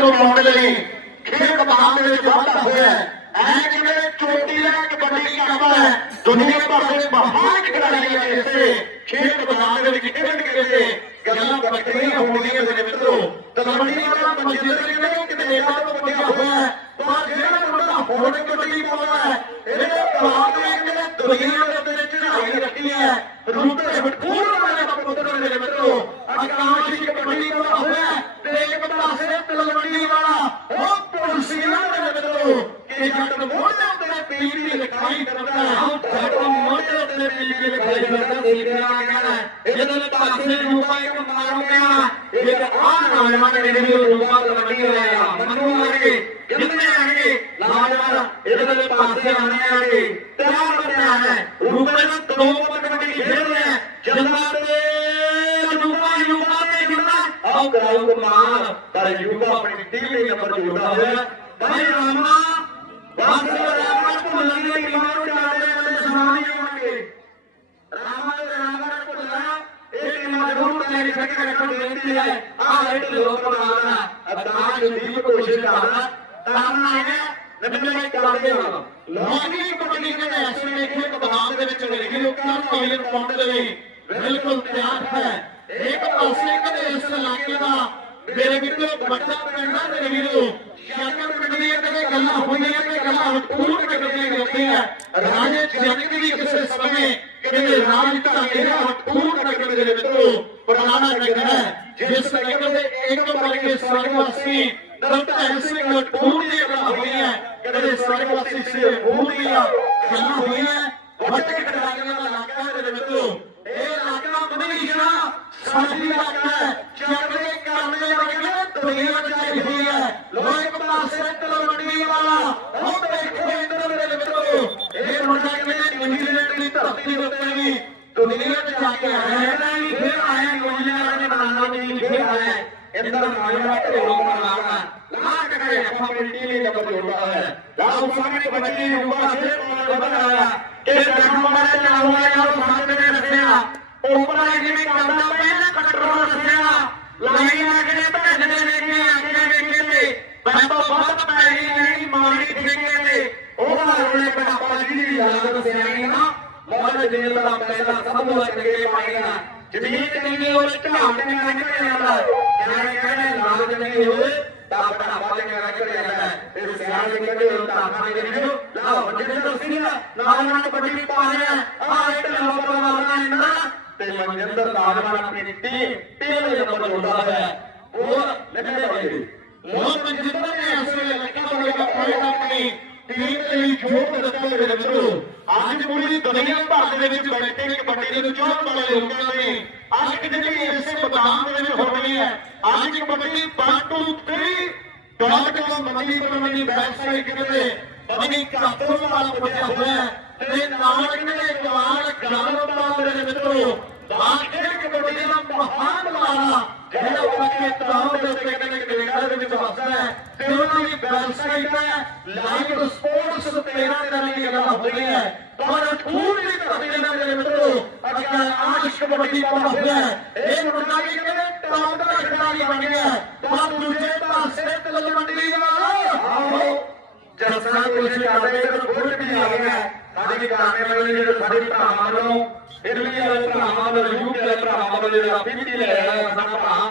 ਤੋਂ ਪਾਉਣ ਲਈ ਖੇਡ ਮੈਦਾਨ ਦੇ ਵਿੱਚ ਵਾਧਾ ਹੋਇਆ ਐ ਕਿਵੇਂ ਚੋਟੀ ਦਾ ਕਬੱਡੀ ਕਰਦਾ ਹੈ, ਦੁਨੀਆ ਭਰ ਦੇ ਮਹਾਨ ਖਿਡਾਰੀਆਂ ਇਸੇ ਖੇਡ ਮੈਦਾਨ ਦੇ ਵਿੱਚ ਖੇਡ ਕੇ ਗੱਲਾਂ ਬੱਕਰੀਆਂ ਹੋਣਗੀਆਂ ਮੇਰੇ ਮਿੱਤਰੋ। ਤਲਵੰਡੀ ਵਾਲਾ ਮਨਜਿੰਦਰ ਕਿਵੇਂ ਕੈਨੇਡਾ ਤੋਂ ਵੱਡਿਆ ਹੋਇਆ ਹੈ ਜਿਹੜਾ ਮੁੰਡਾ ਹੁਣ ਕਬੱਡੀ ਪਾਉਂਦਾ ਹੈ ਇਹਦੇ ਕਲਾਮ ਨੇ ਕਿਵੇਂ ਦੁਨੀਆ ਦੇ ਵਿੱਚ ਚੜਾਈ ਰੱਖੀ ਹੈ ਰੂਪੇ ਬਟੂਰ ਵਾਲੇ ਦਾ ਪੁੱਤਰ ਮੇਰੇ ਮਿੱਤਰੋ ਆਕਾਸ਼ ਦੀ ਕਬੱਡੀ ਪਾਉਂਦਾ ਹੋਇਆ ਹੈ ਤੇ ਇੱਕ ਪਾਸੇ ਤਲਵੰਡੀ ਵਾਲਾ ਉਹ ਪੁਲਸੀਆਂ ਦੇ ਮਿੱਤਰੋ ਕਿ ਜੱਟ ਮੋਢੇ ਤੇ ਪੀਰ ਦੀ ਲਿਖਾਈ ਕਰਦਾ ਹੈ ਜੱਟ ਮੋਢੇ ਤੇ ਪੀਰ ਦੀ ਲਿਖਾਈ ਕਰਦਾ ਸੀ ਕਿਹਾ ਗਿਆ ਇਹਦੇ ਪਾਸੇ ਰੂਪਾ ਇੱਕ ਮਾਰੂ ਗਿਆ ਇੱਕ ਆਹ ਨੌਜਵਾਨ ਜਿਹੜੇ ਵੀ ਰੂਪਾ ਤਲਵੰਡੀ ਹੋਇਆ ਮੰਨੂ ਆਗੇ ਕਿੰਨੇ ਆਗੇ ਲਾਜਵਾਨ ਇਹਦੇ ਪਾਸੇ ਆਣੇ ਆਗੇ ਤਿਆਰ ਬਣਿਆ ਹੈ, ਰੂਪੇ ਨੂੰ ਦੋ ਕਬੱਡੀ ਖੇਡ ਰਿਹਾ ਜੰਦਾ ਤੇ ਰੂਪਾ ਯੂਪਾ ਤੇ ਜੁੜਦਾ ਆਓ ਕਰਾਓ ਕਮਾਲ ਪਰ ਯੂਪਾ ਆਪਣੀ ਟੀਮ ਦੇ ਨੰਬਰ ਜੋੜਦਾ ਹੋਇਆ ਭਾਈ ਰਾਮਾ ਬਾਸ ਰਾਮਾ, ਭੁੱਲਣ ਦੇ ਟੀਮਾਂ ਨੂੰ ਜਾਣਦੇ ਵਾਲੇ ਸਮਾਨ ਨਹੀਂ ਹੋਣਗੇ ਰਾਮਾ ਤੇ ਰਾਮਾ ਭੁੱਲਣਾ ਇਹ ਟੀਮਾਂ ਜ਼ਰੂਰ ਰੱਖਣ ਬੇਨਤੀ ਹੈ, ਆਹ ਰੇਡ ਲੋਕ ਬਣਾਉਣਾ ਅਦਾਜ ਦੀ ਕੋਸ਼ਿਸ਼ ਕਰਦਾ ਤਾਰਨਾ ਹੈ ਨਬੀਆਂ ਕਰਦੇ ਹਾਂ ਲੋਕੀ ਕਬੱਡੀ ਦੇ ਇਸ ਵੇਲੇ ਖੇਡ ਦੇ ਵਿੱਚ ਲਿਖੀ ਲੋਕਾਂ ਨੂੰ ਅਗਲੇ ਪਾਉਣ ਦੇ ਲਈ ਬਿਲਕੁਲ ਤਿਆਰ ਹੈ। ਇੱਕ ਪਾਸੇ ਕਦੇ ਇਸ ਇਲਾਕੇ ਦਾ ਮੇਰੇ ਵੀਰੋ ਵੱਡਾ ਪਿੰਡਾਂ ਦੇ ਵੀਰੋ ਸ਼ਾਕਰ ਪਿੰਡ ਦੀਆਂ ਕਦੇ ਗੱਲਾਂ ਹੋਈਆਂ ਤੇ ਗੱਲਾਂ ਟੂਟ ਕੱਢੀਆਂ ਜਾਂਦੀਆਂ ਰਾਜੇ ਜਨਕ ਦੀ ਕਿਸੇ ਸਮੇਂ ਕਿਤੇ ਰਾਜ ਢਾਂਗੇ ਦਾ ਟੂਟ ਕੱਢਣ ਦੇ ਵਿੱਚੋਂ ਪੁਰਾਣਾ ਨਗਰ ਜਿਸ ਨਗਰ ਦੇ ਇੱਕ ਬਲਕੇ ਸਵਰਗਵਾਸੀ ਦਲਤ ਸਿੰਘ ਟੂਟ ਦੀਆਂ ਗੱਲਾਂ ਹੋਈਆਂ ਕਦੇ ਸਵਰਗਵਾਸੀ ਸੇ ਭੂਤ ਦੀਆਂ ਗੱਲਾਂ ਹੋਈਆਂ ਵੱਡੇ ਖਿਡਾਰੀਆਂ ਦਾ ਇਲਾਕਾ ਦੇ ਵਿੱਚੋਂ ਇਹ ਇਲਾਕਾ ਮਨੀਸ਼ਾ ਸਾਡੀ ਇਲਾਕਾ ਹੈ ਚੜ੍ਹਦੇ ਕਰਨੇ ਵਾਲੇ ਦੁਨੀਆ ਵਿੱਚ ਆਈ ਹੋਈ ਹੈ ਲੋਕ ਪਾਸੇ ਤਲਵੰਡੀ ਵਾਲਾ ਉਹ ਦੇਖੋ ਇੰਦਰ ਮੇਰੇ ਮਿੱਤਰੋ ਇਹ ਮੁੰਡਾ ਕਿਵੇਂ ਨਿਊਜ਼ੀਲੈਂਡ ਦੀ ਧਰਤੀ ਦੇ ਉੱਤੇ ਵੀ ਦੁਨੀਆ ਵਿੱਚ ਆ ਕੇ ਆਇਆ ਹੈ ਨਾ ਵੀ ਫਿਰ ਆਇਆ ਨਿਊਜ਼ੀਲੈਂਡ ਦੇ ਬਣਾਉਣਾ ਨਹੀਂ ਫਿਰ ਆਇਆ ਇੰਦਰ ਮਾਇਆ ਤੇ ਲੋਕ ਬਣਾਉਣਾ ਲਾ ਕਰੇ ਆਪਾਂ ਮਿਲਟੀ ਲਈ ਨੰਬਰ ਜੋੜਦਾ ਹੈ ਲਾਓ ਸਾਹਮਣੇ ਬੱਚੀ ਰੂਪਾ ਸੇ ਬਣਾਇਆ ਕਿ ਜਨਮ ਮਾਰੇ ਚਲਾਉਂਦਾ ਯਾਰ ਸਾਹਮਣੇ ਨੇ ਰੱਖਿਆ ਉੱਪਰ ਜਿਵੇਂ ਕਰਦਾ ਪਹਿਲਾਂ ਕੱਟਰੋਂ ਰੱਖਿਆ ਲਾਈਨ ਆ ਕੇ ਭੱਜਦੇ ਨੇ ਕਿ ਆਗੇ ਵੇਖੇ ਤੇ ਮੈਂ ਤਾਂ ਬਹੁਤ ਪੈਰੀ ਨਹੀਂ ਮਾਰੀ ਠੇਕੇ ਤੇ। ਉਹਦਾ ਰੋਲੇ ਪਟਾਪਾ ਜਿਹੜੀ ਯਾਦ ਸਿਆਣੀ ਨਾ। ਮੋਹਨ ਜੇਲ ਦਾ ਪਹਿਲਾ ਸਭ ਤੋਂ ਪਾਈਆਂ ਜ਼ਮੀਨ ਨਹੀਂ ਉਹ ਝਾੜ ਕੇ ਨਿਕਲ ਜਾਂਦਾ ਕਹਿੰਦੇ ਕਹਿੰਦੇ ਲਾਲ ਨਹੀਂ ਹੋਏ ਤਾਂ ਪਟਾਪਾ ਦੇ ਕੇ ਸਿਆਣੇ ਕਹਿੰਦੇ ਦੇ ਨਹੀਂ ਲਾ ਜਿੰਦਰ ਸਿੰਘ ਨਾਲ ਨਾਲ ਵੱਡੀ ਪਾ ਰਿਹਾ ਆ ਇੱਕ ਨੰਬਰ ਵਾਲਾ ਇੰਨਾ ਤੇ ਮਨਜਿੰਦਰ ਨਾਗਵਾਨ ਆਪਣੀ ਟੀਮ ਟੀਮ ਨੰਬਰ ਜੋੜਦਾ ਹੈ। ਉਹ ਲੱਗੇ ਹੋਏ ਉਹ ਮਨਜਿੰਦਰ ਨੇ ਇਸ ਵੇਲੇ ਲੱਗਾ ਹੋਇਆ ਪੁਆਇੰਟ ਆਪਣੀ ਟੀਮ ਦੇ ਲਈ ਜੋੜ ਦਿੱਤਾ ਮੇਰੇ ਮਿੱਤਰੋ, ਅੱਜ ਪੂਰੀ ਦੁਨੀਆ ਭਰ ਦੇ ਵਿੱਚ ਬੈਠੇ ਕਬੱਡੀ ਦੇ ਚਾਹਣ ਵਾਲੇ ਲੋਕਾਂ ਨੇ ਅੱਜ ਜਿਹੜੀ ਇਸੇ ਮੈਦਾਨ ਦੇ ਵਿੱਚ ਹੋਣੀ ਹੈ ਅੱਜ ਕਬੱਡੀ 1 2 3 ਡਾਟ ਕਾਮ ਮੰਡੀ ਪ੍ਰਬੰਧਨੀ ਵੈਬਸਾਈਟ ਕਿਤੇ ਬਣੀ ਕਾਤੋਂ ਵਾਲਾ ਪੁੱਛਿਆ ਹੋਇਆ ਹੈ ਤੇ ਨਾਲ ਕਿਹਨੇ ਜਵਾਨ ਗਾਲੋਂ ਮੇਰੇ ਮਿੱਤਰੋ ਬਾਕੀ ਕਬੱਡੀ ਦਾ ਮਹਾਨ ਲਾਰਾ ਜਿਹੜਾ ਵਾਕੇ ਤਾਮ ਦੇ ਉੱਤੇ ਕਹਿੰਦੇ ਕੈਨੇਡਾ ਦੇ ਵਿੱਚ ਵਸਦਾ ਹੈ ਤੇ ਉਹਨਾਂ ਦੀ ਵੈਬਸਾਈਟ ਹੈ ਲਾਈਵ ਸਪੋਰਟਸ 13 ਤਰ੍ਹਾਂ ਦੀ ਗੱਲਾਂ ਹੁੰਦੀਆਂ ਹੈ ਪਰ ਠੂਰ ਦੀ ਧਰਤੀ ਦੇ ਮੇਰੇ ਮਿੱਤਰੋ ਅੱਗੇ ਆਸ਼ ਕਬੱਡੀ ਪਾਉਂਦਾ ਹੋਇਆ ਇਹ ਮੁੰਡਾ ਵੀ ਕਹਿੰਦੇ ਟਾਪ ਦਾ ਖਿਡਾਰੀ ਬਣ ਗਿਆ, ਪਰ ਦੂਜੇ ਪਾਸੇ ਤਲਵੰਡੀ ਵਾਲਾ ਜਲਸਾ ਕੋਸ਼ਿਸ਼ ਕਰਦੇ ਤੇ ਫੁੱਲ ਵੀ ਆ ਗਿਆ ਸਾਡੀ ਕਾਮੇ ਵਾਲੇ ਜਿਹੜੇ ਸਾਡੇ ਭਰਾਵਾਂ ਵੱਲੋਂ ਇਟਲੀ ਵਾਲੇ ਭਰਾਵਾਂ ਵੱਲੋਂ ਯੂਕੇ ਵਾਲੇ ਭਰਾਵਾਂ ਵੱਲੋਂ ਜਿਹੜਾ ਪੀਪੀ ਲੈ ਆਇਆ ਸਾਡਾ ਭਰਾ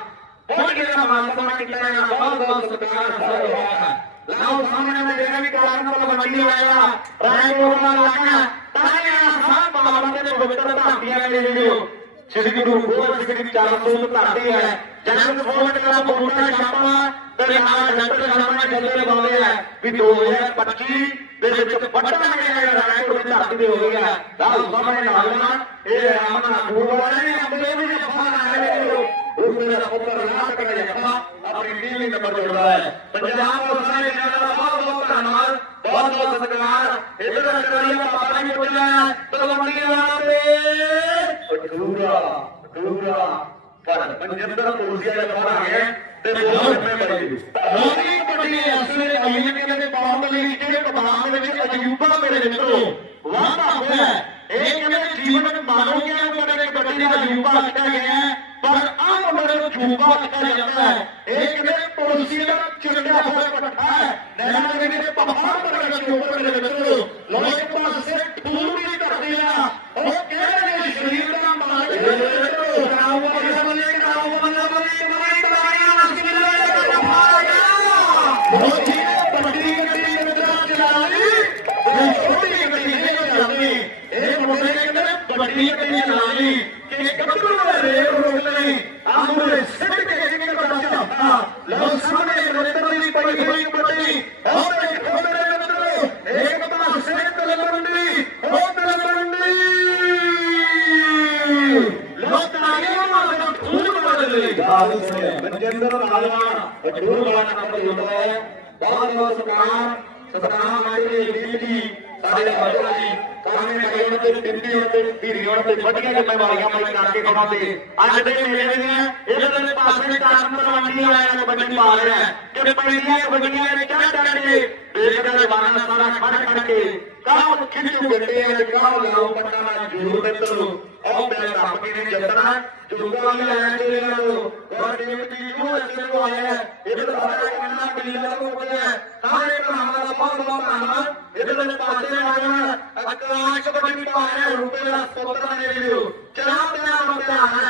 ਬਹੁਤ ਜਿਹੜਾ ਮਾਨਸਮਾ ਕੀਤਾ ਹੈ ਬਹੁਤ ਬਹੁਤ ਸਤਿਕਾਰ ਸਰ ਹੋਇਆ ਹੈ ਲਾਓ ਸਾਹਮਣੇ ਮੈਂ ਜਿਹੜਾ ਵੀ ਕਾਰਨ ਵੱਲ ਮੰਡੀ ਆਇਆ ਰਾਏਪੁਰ ਦਾ ਇਲਾਕਾ ਤਾਇਆ ਸਾਹਿਬ ਬਾਬਾ ਦੇ ਪਵਿੱਤਰ ਧਰਤੀਆਂ ਦੇ ਜਿਹੜੋ ਸ੍ਰੀ ਗੁਰੂ ਗੋਬਿੰਦ ਸਿੰਘ ਦੀ ਚਾਲ ਤੋਂ ਧਰਤੀ ਹੈ। ਜਨਮ ਫੋਰਟ ਦਾ ਬੋਟਾ ਛਾਪਾ ਤੇ ਨਾਲ ਡਾਕਟਰ ਸ਼ਰਮਾ ਜੱਲੇ ਬੋਲਦੇ ਆ, ਵੀ 2025 ਦੇ ਵਿੱਚ ਵੱਡਾ ਜਿਹੜਾ ਰਾਏਪੁਰ ਦੀ ਧਰਤੀ ਤੇ ਹੋ ਗਿਆ ਲਾਓ ਸਾਹਮਣੇ ਨੌਜਵਾਨ, ਇਹ ਰਾਮਨਾ ਗੁਰੂ ਨੇ ਆਪਣੇ ਵੀ ਜਫਾ ਲਾਇਆ ਉਸ ਮੇਰਾ ਪੁੱਤਰ ਰਾਤ ਜਫਾ ਆਪਣੀ ਟੀਮ ਨੰਬਰ ਜੋੜਦਾ ਹੈ। ਪੰਜਾਬ ਦੇ ਸਾਰੇ ਜਨਾਂ ਦਾ ਬਹੁਤ ਬਹੁਤ ਧੰਨਵਾਦ। ਬਹੁਤ ਬਹੁਤ ਸਤਿਕਾਰ। ਇਧਰ ਕਰੀਆ ਬਾਬਾ ਜੀ ਬੋਲਿਆ ਤਲਵੰਡੀ ਵਾਲਾ ਤੇ ਅਧੂਰਾ ਅਧੂਰਾ। ਪਰ ਮਨਜਿੰਦਰ ਕੋਸੀਆ ਦਾ ਆ ਗਿਆ ਤੇ ਬਹੁਤ ਮੈਂ ਬੜੀ ਲੋਕੀ ਕਬੱਡੀ ਅਸਲੇ ਆਈਆਂ ਕਹਿੰਦੇ ਬਾਲ ਲਈ ਜਿਹੜੇ ਕਬਾਨ ਦੇ ਵਿੱਚ ਅਜੂਬਾ ਮੇਰੇ ਮਿੱਤਰੋ। ਵਾਧਾ ਹੋਇਆ ਹੈ। ਇਹ ਕਹਿੰਦੇ ਜੀਵਨ ਮਾਨੋ ਕਿ ਬੜੇ ਕਬੱਡੀ ਦਾ ਅਜੂਬਾ ਲਿਖਿਆ ਗਿਆ ਹੈ, ਪਰ ਆਹ ਬੜੇ ਅਜੂਬਾ ਲਿਖਿਆ ਜਾਂਦਾ ਹੈ। ਇਹ ਕਹਿੰਦੇ ਪੁਲਸੀ ਦਾ ਚਿੜਿਆ ਹੋਇਆ ਪੱਠਾ ਹੈ। ਨੈਣਾ ਦੇ ਵਿੱਚ ਪਹਾੜ ਵਰਗਾ ਚੋਪੜ ਦੇ ਮਿੱਤਰੋ ਲੋਹੇ ਪਾਸੇ ਠੂਰ ਦੀ ਧਰਤੀ ਆ ਉਹ ਕਹਿੰਦੇ ਨੇ ਸਰੀਰ ਦਾ ਮਾਲਕ ਮਿੱਤਰੋ ਕਰਾਓ ਬੱਲੇ ਬੱਲੇ ਕਰਾਓ ਬੱਲੇ ਬੱਲੇ ਬੱਲੇ ਕਰਾਇਆ ਬਿਸਮਿਲ੍ਲਾ ਬਹੁਤ ਹੀ ਵੱਡੀ ਗੱਡੀ ਮਿੱਤਰਾਂ ਚਲਾਈ ਇਹ ਛੋਟੀ ਗੱਡੀ ਨਹੀਂ ਚੱਲਦੀ ਇਹ ਮੁੰਡੇ ਕਹਿੰਦੇ ਵੱਡੀ ਗੱਡੀ ਚਲਾਈ ਕਿ ਗੱਭਰੂ ਦਾ ਰੇਲ ਰੋਕ ਲਈ ਆਮਰੇ ਸਿੱਟ ਕੇ ਇੱਕ ਬੜਾ ਝਾਪਾ ਲਓ ਸਾਹਮਣੇ ਨਰਿੰਦਰ ਦੀ ਪਈ ਹੋਈ ਕਬੱਡੀ ਉਹ ਦੇਖੋ ਮੇਰੇ ਮਿੱਤਰੋ ਇੱਕ ਪਾਸੇ ਤਲਵੰਡੀ ਉਹ ਤਲਵੰਡੀ ਲਓ ਤਾਲੀਆਂ ਮਾਰੋ ਖੂਨ ਮਾਰ ਮਨਜਿੰਦਰ ਰਾਜਵਾਨ ਜਰੂਰ ਵਾਲਾ ਨੰਬਰ ਜੁੜਦਾ ਹੈ। ਬਹੁਤ ਬਹੁਤ ਸਤਿਕਾਰ। ਸਤਿਕਾਰ ਮਾਇਨੇ ਵੀਰ ਜੀ। ਸਾਡੇ ਮਾਜਰਾ ਜੀ। ਕਾਮੇ ਕਈਆਂ ਤੇ ਬਿੰਦੀ ਤੇ ਧੀਰੀਆਂ ਤੇ ਵੱਡੀਆਂ ਜ਼ਿੰਮੇਵਾਰੀਆਂ ਮੈਂ ਕਰਕੇ ਕਮਾਉਂਦੇ ਅੱਜ ਦੇ ਮੇਲੇ ਦੀਆਂ ਇਹਦੇ ਦੇ ਪਾਸੇ ਚਾਰ ਤਲਵੰਡੀ ਆਇਆ ਨੇ ਪਾ ਰਿਹਾ ਕਿ ਪਹਿਲੀਆਂ ਕਬੱਡੀਆਂ ਨੇ ਚੜ ਚੜ ਕੇ ਦੇਖਦਾ ਜਵਾਨਾ ਸਾਰਾ ਖੜ ਖੜ ਕੇ ਕਾਹ ਖਿੱਚੂ ਗੱਡੇ ਅੱਜ ਕਾਹ ਲਾਓ ਪੱਟਾ ਨਾਲ ਜੂਰ ਦੇ ਤਲੋ ਉਹ ਪਿਆ ਰੱਬ ਕੀ ਦੀ ਜੱਤਨਾ ਜੁਗਾ ਵੀ ਆਇਆ ਤੇ ਇਹਨਾਂ ਨੂੰ ਔਰ ਟੀਮ ਦੀ ਨੂੰ ਇੱਥੇ ਨੂੰ ਆਇਆ ਇਹਦੇ ਦਾ ਸਾਰਾ ਕਿੰਨਾ ਬਿੱਲਾ ਤੋਂ ਉੱਪਰ ਸਾਰੇ ਭਰਾਵਾਂ ਦਾ ਬਹੁਤ ਬਹੁਤ ਧੰਨਵਾਦ ਇਹਦੇ ਦੇ ਪਾਸੇ ਆਇਆ ਅਕਾਸ਼ ਕਬੱਡੀ ਪਾਇਆ ਰੁਪਏ ਦਾ ਸੋਤਰਾ ਦੇ ਦਿਓ ਚਾਹ ਪਿਆ ਬੰਦਾ ਹੈ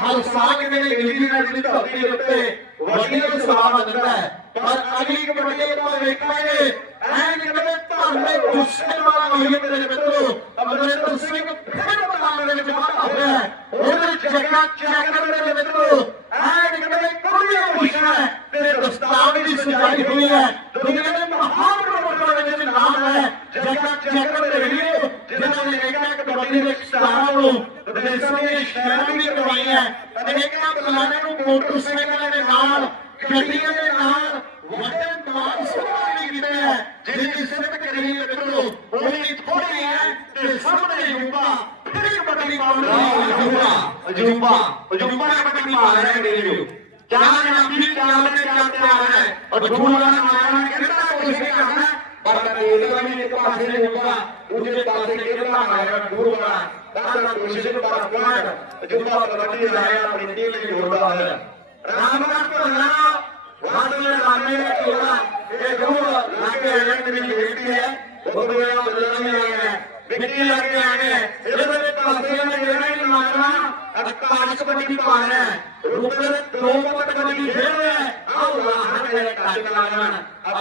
ਤਲਵੰਡੀ ਆ ਤਲਵੰਡੀ ਆ ਮਨਜਿੰਦਰ ਪੋਲਸੀਆਂ ਦਾ ਨਾਮ ਲੱਗ ਗਿਆ ਆਹ ਮਲਾਟ ਕਰੇ ਹਾਂ ਆਪ ਇੰਡੀ ਲਈ ਨੰਬਰ ਜੋੜੋ ਕਹਿੰਦਾ ਪੋਲਸੀਆਂ ਨੇ ਮੇਰੇ ਬਦਲੋ ਜਿਹੜਾ ਚਲਾਨ ਕਰ ਦਿੱਤਾ ਹੈ ਪੋਲਸੀ ਨੇ ਕਹਿੰਦੇ ਚਲਾਨ ਕਰ ਦਿੱਤਾ ਹੈ ਐਂ ਕਹਿੰਦੇ ਇੱਕ ਪਾਸੇ ਲੱਗੀ ਸਭਨਾਂ ਵਾਲਾ ਕਿਸਾ ਵੀਰ ਅੰਬਾਈ ਦੀਆਂ ਬੜੀਆਂ ਸਲਾਮਾਂ ਦੇ ਰਿਹਾ ਵੀਰ ਦਾ ਵੱਡਾ ਬਿਆਨ ਕਹਿੰਦਾ ਤੀਰਥ ਅਡਵਾਂਸ ਵੀ ਕਰਵਾਈਆਂ ਅਨੇਕਾਂ ਬਲਾਨਾਂ ਨੂੰ ਮੋਟਰਸਾਈਕਲਾਂ ਦੇ ਨਾਲ, ਗੱਡੀਆਂ ਦੇ ਨਾਲ ਵੱਡੇ ਮਾਨ ਸਨਮਾਨ ਵੀ ਕੀਤੇ ਹੈ। ਜਿਹਦੀ ਸਿਫਤ ਕਰੀ ਮਿੱਤਰੋ ਉਹੀ ਥੋੜੀ ਹੈ ਤੇ ਸਾਹਮਣੇ ਯੂਬਾ ਫਿਰ ਕਬੱਡੀ ਪਾਉਣ ਅਜੂਬਾ ਅਜੂਬਾ ਅਜੂਬਾ ਨੇ ਕਬੱਡੀ ਪਾ ਰਿਹਾ ਹੈ ਵੀਡੀਓ ਚਾਰ ਨੰਬੀ ਚਾਰ ਦੇ ਚਾਰ ਤੇ ਆ ਰਿਹਾ ਹੈ ਔਰ ਦੂਰ ਵਾਲਾ ਮਾਇਆ ਕਰਨਾ। ਪਰ ਕਨੇਡਾ ਵੀ ਇੱਕ ਪਾਸੇ ਨੇ ਹੋਗਾ ਦੂਜੇ ਪਾਸੇ ਕੇਰਲਾ ਆਇਆ ਦੂਰ ਵਾਲਾ। ਦਾਦਾ ਕੋਸ਼ਿਸ਼ ਪਰ ਪੁਆਇੰਟ ਜੁੰਦਾ ਕਬੱਡੀ ਲਾਇਆ ਆਪਣੀ ਟੀਮ ਲਈ ਜੋੜਦਾ ਹੈ ਰਾਮਗੜ੍ਹ ਭੰਨਾ ਵਾਦਲੇ ਰਾਮੇ ਦਾ ਟੋਲਾ ਇਹ ਜੋ ਲਾਗੇ ਨੇ ਮੇਰੀ ਬੇਨਤੀ ਹੈ। ਬਦਲਾਅ ਵੀ ਆਇਆ। ਹੈ ਵਿੱਕੀ ਲੱਗੇ ਨੇ ਇਹਦੇ ਵਿੱਚ ਕਾਸੀਆਂ ਨੇ ਜਿਹੜਾ ਹੀ ਮਾਰਨਾ ਅਕਾਸ਼ ਕਬੱਡੀ ਪਾ ਰਿਹਾ ਹੈ। ਰੂਪੇ ਦੇ ਦੋ ਪੱਟ ਕਬੱਡੀ ਖੇਡ ਰਿਹਾ ਹੈ ਆਹ ਵਾਹਨ ਮੇਰੇ ਕੱਢ ਲਾਣਾ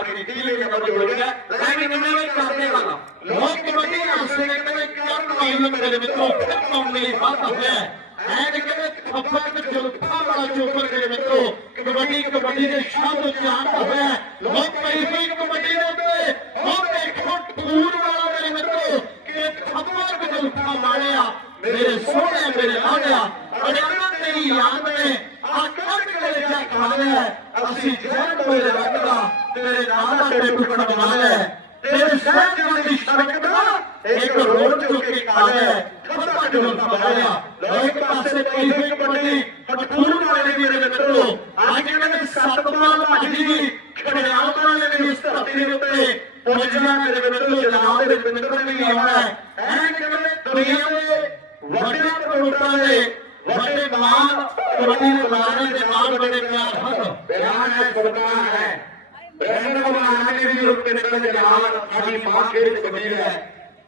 ਆਪਣੀ ਟੀਮ ਲਈ ਨੰਬਰ ਜੋੜ ਗਿਆ ਲੈਣੀ ਨੰਬਰ ਵੀ ਕਰਦੇ ਵਾਲਾ ਲੋਕ ਕਬੱਡੀ ਹੌਸਲੇ ਕਹਿੰਦੇ ਕਰਨ ਵਾਲੀ ਨੂੰ ਮੇਰੇ ਮਿੱਤਰੋ ਫਿਰ ਕੰਮ ਲਈ ਵਾਧਾ ਹੋਇਆ ਹੈ ਐਂ ਕਹਿੰਦੇ ਖੱਬਾ ਤੇ ਜੁਲਫਾਂ ਵਾਲਾ ਚੋਪਰ ਮੇਰੇ ਮਿੱਤਰੋ ਕਬੱਡੀ ਕਬੱਡੀ ਦੇ ਸ਼ਬਦ ਜਾਣਦਾ ਹੋਇਆ ਲੋਕ ਪਈ ਹੋਈ ਕਬੱਡੀ ਦੇ ਉੱਤੇ ਉਹ ਦੇਖੋ ਠੂਰ ਵਾਲਾ ਮੇਰੇ ਮਿੱਤਰੋ ਕਿ ਖੱਬਾ ਤੇ ਜੁਲਫਾਂ ਮਾਰਿਆ ਮੇਰੇ ਸੋਹਣੇ ਮੇਰੇ ਲਾੜਿਆ ਅੜਿਆ ਤੇਰੀ ਯਾਦ ਨੇ ਆ ਕਰ ਕੇ ਜਾ ਖਾਲਿਆ ਅਸੀਂ ਜਹਿਰ ਕੋਲੇ ਰੱਖਦਾ ਤੇਰੇ ਨਾਮ ਦਾ ਟੇਪ ਕਢਵਾਇਆ ਤੇਰੇ ਸਹਿਜ ਦੀ ਸੜਕ ਦਾ ਇੱਕ ਰੋਡ ਚੁੱਕ ਕੇ ਖਾਲਿਆ ਖੱਬਾ ਜੁਲਫਾਂ ਮਾਰਿਆ ਲੋ ਇੱਕ ਪਾਸੇ ਪਈ ਹੋਈ ਕਬੱਡੀ ਠੂਰ ਵਾਲੇ ਦੀ ਮੇਰੇ ਮਿੱਤਰੋ, ਅੱਜ ਕਹਿੰਦੇ ਸਤਪਾਲ ਭਾਜੀ ਦੀ ਖੜਿਆਲ ਵਾਲੇ ਇਸ ਧਰਤੀ ਦੇ ਉੱਤੇ ਪੁੱਜਣਾ ਮੇਰੇ ਮਿੱਤਰੋ, ਜਨਾਬ ਦੇ ਵਿੱਚ ਮਿੱਤਰ ਵੀ ਆਉਣਾ ਹੈ। ਐਂ ਕਹਿੰਦੇ ਦੁਨੀਆ ਦੇ ਵੱਡੇ ਪ੍ਰਮੋਟਰਾਂ ਦੇ ਵੱਡੇ ਮਾਨ ਕਬੱਡੀ ਦੇ ਦੇ ਨਾਲ ਬੜੇ ਪਿਆਰ ਹਨ। ਬਿਆਨ ਹੈ ਸਰਕਾਰ ਹੈ। ਬ੍ਰਹਮ ਕੁਮਾਰ ਨੇ ਵੀ ਰੁਕ ਕੇ ਨਾਲ ਸਾਡੀ ਮਾਂ ਖੇਡ ਕਬੱਡੀ ਹੈ।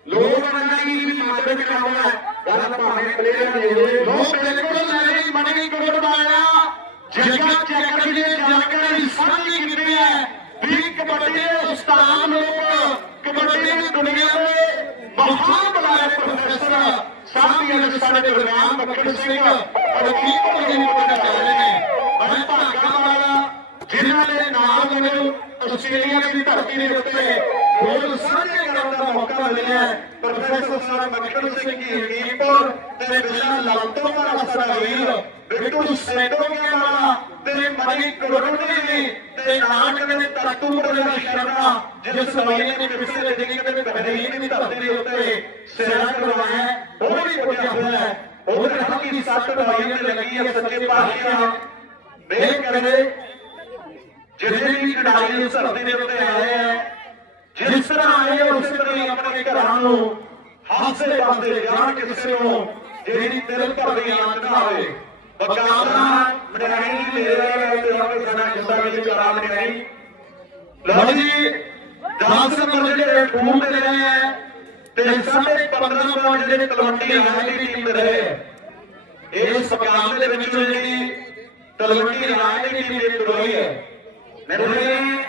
ਲੋਕ ਮੰਨਾਈ ਵੀ ਮਾਦਰ ਕਰਾਉਣਾ ਗੱਲ ਭਾਵੇਂ ਪਲੇਅਰ ਦੇ ਹੋਵੇ ਲੋਕ ਬਿਲਕੁਲ ਨਹੀਂ ਮਣੀ ਗੁਰਦੁਆਰਾ ਜੱਗਾ ਚੱਕਰ ਦੀ ਜਾਣਕਾਰੀ ਸਾਂਝੀ ਕੀਤੀ ਹੈ। ਵੀ ਕਬੱਡੀ ਦੇ ਉਸਤਾਦ ਲੋਕ, ਕਬੱਡੀ ਦੀ ਦੁਨੀਆ ਦੇ ਮਹਾਨ ਬੁਲਾਏ ਪ੍ਰੋਫੈਸਰ ਸਾਥੀਆਂ ਸਾਡੇ ਦਰਮਿਆਨ ਮੱਖਣ ਸਿੰਘ ਅਰਜੀਤ ਜੀ ਨੂੰ ਪਤਾ ਰਹੇ ਨੇ। ਬੜੇ ਭਾਗਾਂ ਵਾਲਾ ਜਿਨ੍ਹਾਂ ਦੇ ਨਾਮ ਮੈਨੂੰ ਆਸਟ੍ਰੇਲੀਆ ਦੀ ਧਰਤੀ ਦੇ ਉੱਤੇ ਗੋਲ ਸਾਂਝੇ ਕਰਨ ਦਾ ਮੌਕਾ ਮਿਲਿਆ ਪ੍ਰੋਫੈਸਰ ਸਾਹਿਬ ਮੱਖਣ ਸਿੰਘ ਜੀ ਹਕੀਮਪੁਰ ਤੇ ਬਿੱਲਾ ਲੰਤੋਂ ਦਾ ਰਸਤਾ ਵੀਰ, ਬਿੱਟੂ ਸੈਂਦੋਗੇ ਵਾਲਾ ਤੇ ਮਨੀ ਕਰੋੜੀ ਦੀ ਤੇ ਨਾਨਕ ਦੇ ਤਖਤੂਪੁਰ ਦਾ ਸ਼ਰਨਾ ਜਿਸ ਨਵੀਂ ਨੇ ਪਿਛਲੇ ਦਿਨ ਦੇ ਬਹਿਰੀਨ ਦੀ ਧਰਤੀ ਦੇ ਉੱਤੇ ਸਿਰਾ ਕਰਵਾਇਆ ਉਹ ਵੀ ਪੁੱਜਿਆ ਹੋਇਆ ਹੈ। ਉਹਦੇ ਹੱਥ ਦੀ ਸੱਟ ਦਵਾਈਆਂ ਲੱਗੀ ਹੈ ਸੱਚੇ ਪਾਤਸ਼ਾਹ। ਮੇਰ ਕਰੇ ਜਿੰਨੇ ਵੀ ਖਿਡਾਰੀ ਇਸ ਧਰਤੀ ਦੇ ਉੱਤੇ ਆਏ ਹੈ, ਜਿਸ ਤਰ੍ਹਾਂ ਆਏ ਉਸੇ ਤਰ੍ਹਾਂ ਹੀ ਆਪਣੇ ਘਰਾਂ ਨੂੰ ਹਾਸੇ ਪਾਉਂਦੇ ਜਾਣ ਕਿਸੇ ਨੂੰ ਜਿਹੜੀ ਦਿਲ ਭਰ ਦੀ ਆਨੰਦ ਨਾ ਬਕਾਲਾ ਮੜਾਈ ਦੇ ਰਹੇ ਤੇ ਆਪਣੇ ਖਾਣਾ ਜਿੰਦਾ ਵਿੱਚ ਕਰਾ ਮੜਾਈ ਲਓ ਜੀ 10 ਨੰਬਰ ਜਿਹੜੇ ਫੋਨ ਦੇ ਰਹੇ ਹੈ ਤੇ ਸਾਢੇ 15 ਪੁਆਇੰਟ ਜਿਹੜੇ ਤਲਵੰਡੀ ਰਾਜ ਦੀ ਟੀਮ ਦੇ ਰਹੇ ਇਸ ਮੁਕਾਬਲੇ ਦੇ ਵਿੱਚ ਜਿਹੜੀ ਤਲਵੰਡੀ ਰਾਜ ਦੀ ਟੀਮ ਦੇ ਹੋਈ ਹੈ। ਮੇਰੇ